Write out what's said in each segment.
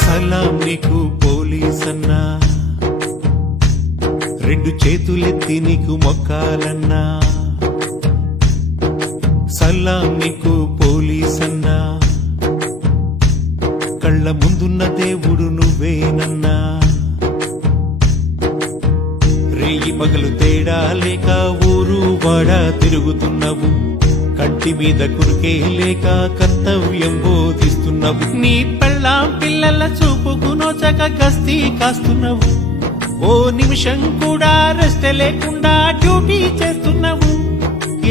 సలాం నీకు పోలీసన్నా, రెండు చేతులెత్తి నీకు మొక్కాలన్నా. సలాం నీకు పోలీసన్నా, కళ్ళ ముందున్న దేవుడు నువ్వేనన్నా. రేయి పగలు తేడా లేక ఊరు వాడ తిరుగుతున్నావు, కంటి మీద కురికే లేక కర్తవ్యం బోధిస్తున్నావు. నీ పెళ్ళాం పిల్లల చూపుకు నోచక గస్తీ కాస్తున్నావు, ఓ నిమిషం కూడా రెస్ట్ లేకుండా డ్యూటీ చేస్తున్నావు.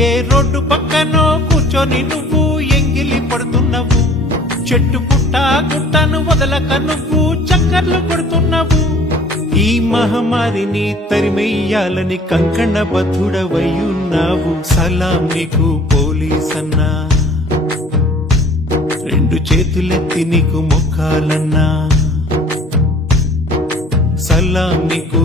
ఏ రోడ్డు పక్కనో కూర్చొని నువ్వు ఎంగిలి పడుతున్నావు, చెట్టు పుట్ట గుట్టను వదలక నువ్వు చక్కర్లు కొడుతున్నావు. ఈ మహమ్మారిని తరిమెయ్యాలని కంకణబద్ధుడవయ్యున్నావు. సలాం నీకు పోలీసన్నా, రెండు చేతులెత్తి నీకు మొక్కాలన్నా. సలాం నీకు